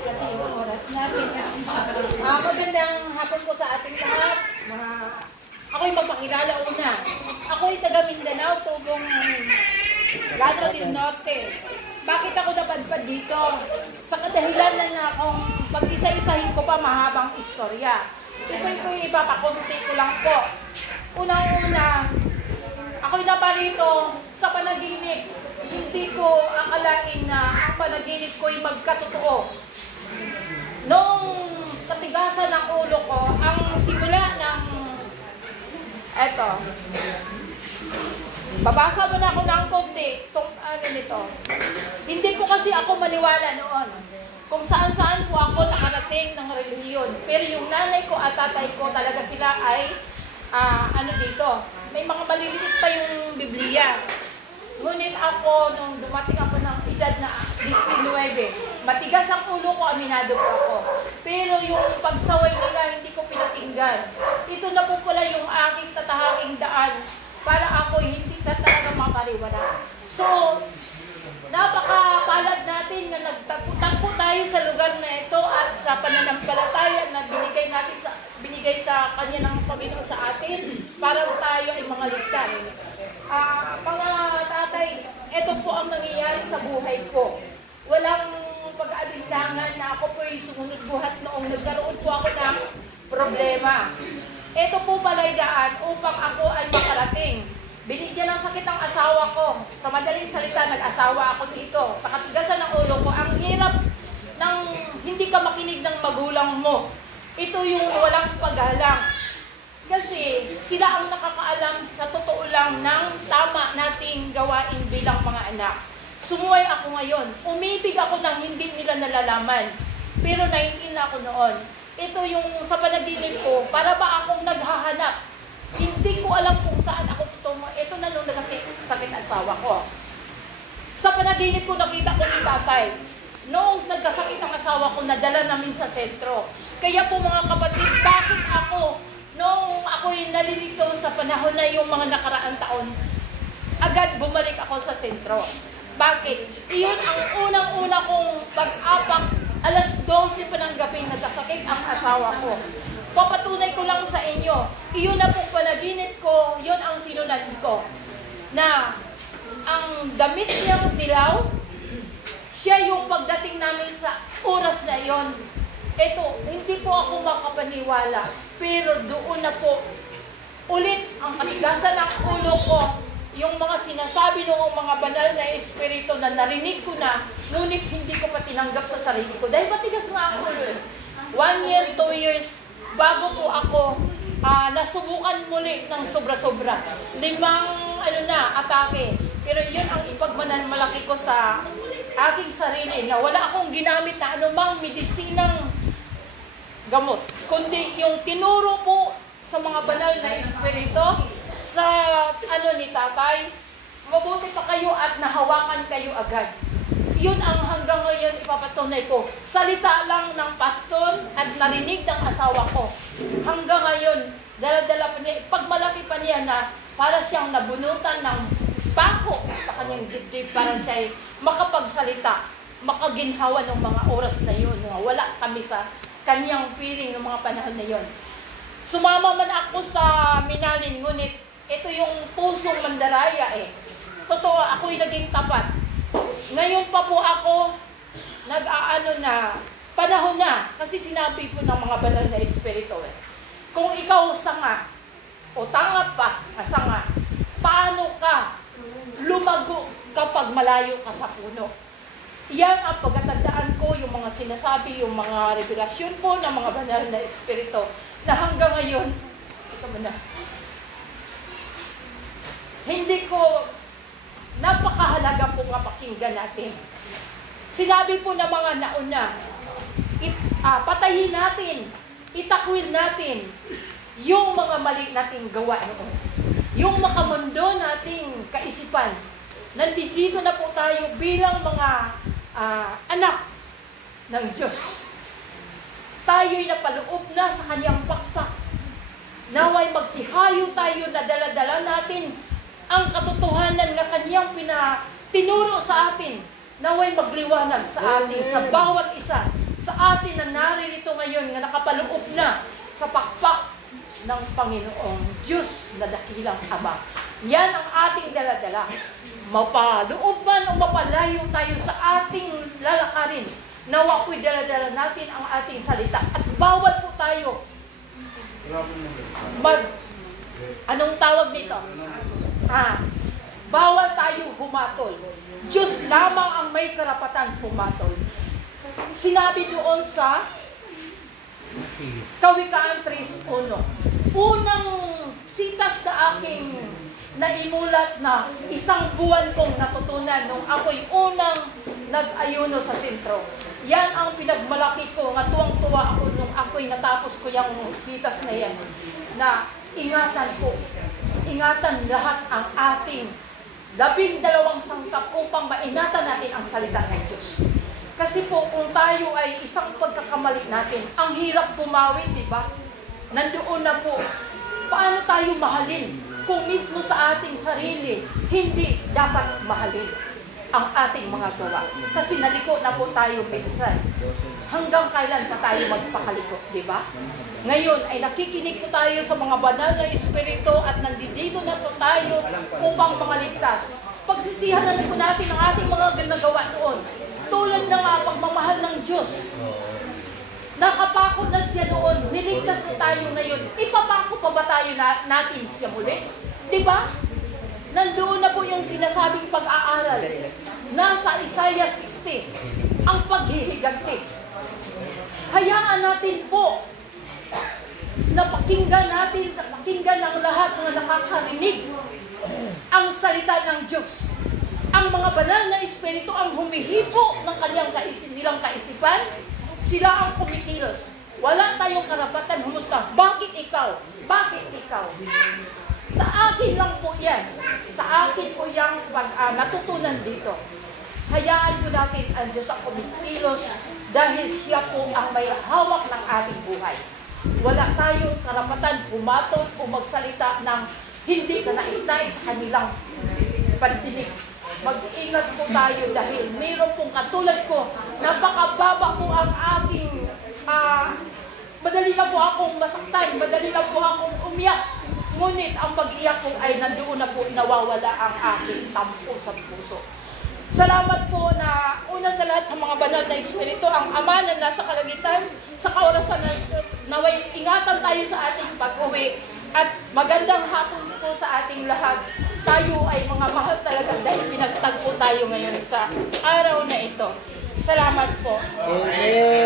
kasi yung oras natin. Magandang hapon po sa ating lahat. Ako'y magpakilala una. Ako'y taga Mindanao, tubong Ladra del Norte. Bakit ako napadpad dito? Sa kadahilan na akong pag-isa-isahin ko pa mahabang istorya. Ito'y ipapakunti ko lang po. Unang-una, ako'y naparito sa panaginip. Hindi ko akalain na ang panaginip ko'y magkatotoo. Nung katigasan ng ulo ko, ang simula ng eto. Babasa mo na ako ng konti itong ano nito. Hindi po kasi ako maniwala noon kung saan-saan po ako nakarating ng relihiyon. Pero yung nanay ko at tatay ko talaga sila ay dito. May mga maliliit pa yung Biblia. Ngunit ako, nung dumating ako ng edad na 19, matigas ang ulo ko, aminado po ako. Pero yung pagsaway nila, hindi ko pinakinggan. Ito na po pala yung aking tatahaking daan para ako hindi na talaga makariwala. So, napakapalad natin na nagtagpo tayo sa lugar na ito at sa pananampalataya na binigay sa kanya ng Panginoon sa atin para tayo ay mga ligtas. Mga tatay, ito po ang nangyayari sa buhay ko. Walang pag-aalinlangan na ako po'y sumunod buhat noong nagkaroon po ako ng problema. Ito po pala'y daan upang ako ay makarating. Binigyan ng sakit ang asawa ko. Sa madaling salita, nag-asawa ako dito. Sa katigasan ng ulo ko, ang hirap ng hindi ka makinig ng magulang mo. Ito yung walang paggalang. Kasi sila ang nakakaalam sa totoo lang ng tama nating gawain bilang mga anak. Sumuway ako ngayon. Umibig ako ng hindi nila nalalaman. Pero naiintindihan ako noon. Ito yung sa panaginip ko, para ba akong naghahanap. Hindi ko alam kung saan ako tutungo. Ito na nung nagkasakit asawa ko. Sa panaginip ko, nakita ko si tatay. Noong nagkasakit ang asawa ko, nadala namin sa sentro. Kaya po mga kapatid, bakit ako, noong ako'y nalilito sa panahon na yung mga nakaraang taon, agad bumalik ako sa sentro. Bakit? Iyon ang unang-una kong pag-apak. Alas 12 pa ng gabi nagkasakit ang asawa ko. Papatunay ko lang sa inyo, iyon na pong panaginip ko, yun ang sinunod ko. Na ang damit niyang dilaw, siya yung pagdating namin sa oras na iyon. Ito, hindi po ako makapaniwala. Pero doon na po, ulit ang katigasan ng ulo ko, yung mga sinasabi ng mga banal na espiritu na narinig ko na, ngunit hindi ko pa tinanggap sa sarili ko. Dahil matigas nga ang ulo. 1 year, 2 years, bago po ako nasubukan muli ng sobra-sobra. 5 atake. Pero yun ang ipagmanalmalaki ko sa aking sarili na wala akong ginamit na anumang medisinang gamot. Kundi yung tinuro po sa mga banal na espiritu sa ni tatay, mabuti pa kayo at nahawakan kayo agad. Yun ang hanggang ngayon ipapatunay ko. Salita lang ng pastor at narinig ng asawa ko. Hanggang ngayon, dala-dala pa niya, pagmalaki pa niya na para siyang nabunutan ng bako sa kanyang dibdib para siya makapagsalita, makaginhawa ng mga oras na yun. Wala kami sa kanyang piling ng mga panahon na yun. Sumama man ako sa Minalin, ngunit ito yung pusong mandaraya eh. Totoo, ako'y naging tapat. Ngayon pa po ako, panahon na, kasi sinabi po ng mga banal na espiritu eh. Kung ikaw sanga, o tanga pa, sanga, paano ka lumago kapag malayo ka sa puno? Yan ang pagkatandaan ko, yung mga sinasabi, yung mga revelasyon po ng mga banal na espiritu, na hanggang ngayon, hindi ko napakahalaga po nga pakinggan natin. Sinabi po ng mga nauna, patayin natin, itakwil natin yung mga mali nating gawa noon. Yung makamundo nating kaisipan. Nandito na po tayo bilang mga anak ng Diyos. Tayo'y napaloob na sa kanyang pakpak. Naway magsihayo tayo na dala-dala natin ang katotohanan na kanyang tinuro sa atin. Naway magliwanag sa atin, sa bawat isa, sa atin na naririto ngayon nga nakapaloob na sa pakpak ng Panginoong Diyos na dakilang Ama. Yan ang ating daladala. Mapaloob man o mapalayo tayo sa ating lalakarin, nawa po'y daladala natin ang ating salita. At bawal po tayo anong tawag dito? Bawal tayo humatol. Diyos lamang ang may karapatan humatol. Sinabi doon sa Kawikaan 3:1, unang sitas na aking naimulat na 1 buwan kong natutunan nung ako'y unang nag-ayuno sa sentro. Yan ang pinagmalaki ko, nga tuwang-tuwa ako nung ako'y natapos ko yung sitas na yan, na ingatan lahat ang ating 12 sangkap upang mainatan natin ang salita ng Diyos. Kasi po, kung tayo ay isang pagkakamali natin, ang hirap bumawi, di ba? Nandoon na po. Paano tayo mahalin kung mismo sa ating sarili hindi dapat mahalin ang ating mga gawa? Kasi naliko na po tayo minsan. Hanggang kailan pa tayo magpakaliko, di ba? Ngayon ay nakikinig po tayo sa mga banal na espiritu at nandito na po tayo upang mangaligtas. Pagsisihan na po natin ang ating mga ginagawa noon. Tulad ng pagmamahal ng Diyos. Nakapako na siya noon, niligtas na tayo ngayon. Ipapako pa ba tayo natin siya muli? Diba? Nandoon na po yung sinasabing pag-aaral. Nasa Isaiah 60, ang paghihiganti. Hayaan natin po na pakinggan ng lahat ng nakakarinig ang salita ng Diyos. Ang mga banal na espiritu ang humihipo ng nilang kaisipan, sila ang kumikilos. Wala tayong karapatan humusga. Bakit ikaw? Bakit ikaw? Sa akin lang po yan. Sa akin po yung natutunan dito. Hayaan po natin ang Diyos ang kumikilos dahil siya po ang may hawak ng ating buhay. Wala tayong karapatan humatol o magsalita ng hindi ka nais-nais sa kanilang pandinig. Mag-ingat po tayo dahil mayroon pong katulad ko, napakababa po ang aking, madali na po akong masaktan, madali na po akong umiyak. Ngunit ang pag-iyak ko ay nandoon na po nawawala ang aking tampo sa puso. Salamat po na una sa lahat sa mga banal na espiritu, ang Ama na nasa kalangitan, sa kaorasan na naway ingatan tayo sa ating pag-uwi. At magandang hapon po sa ating lahat. Tayo ay mga mahal talaga dahil pinagtagpo tayo ngayon sa araw na ito. Salamat po. Amen.